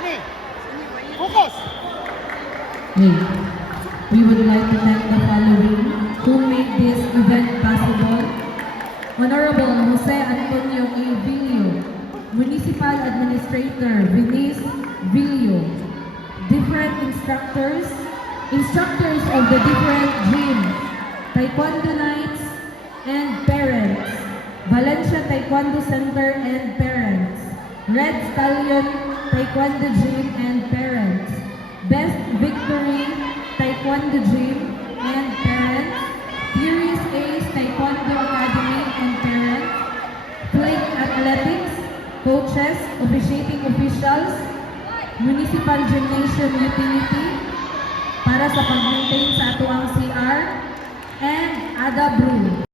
Focus! We would like to thank the following who made this event possible. Honorable Jose Antonio A. Villo, Municipal Administrator Venice Villo, different instructors of the different gyms, Taekwondo Nights and parents, Valencia Taekwondo Center and parents, Red Stallion Taekwondo Gym and parents, Best Victory Taekwondo Gym and parents, Furious Ace Taekwondo Academy and parents, Flake Athletics, coaches, officiating officials, Municipal Gymnasium Utility, para sa pag-maintain sa atuang CR, and Ada Brew.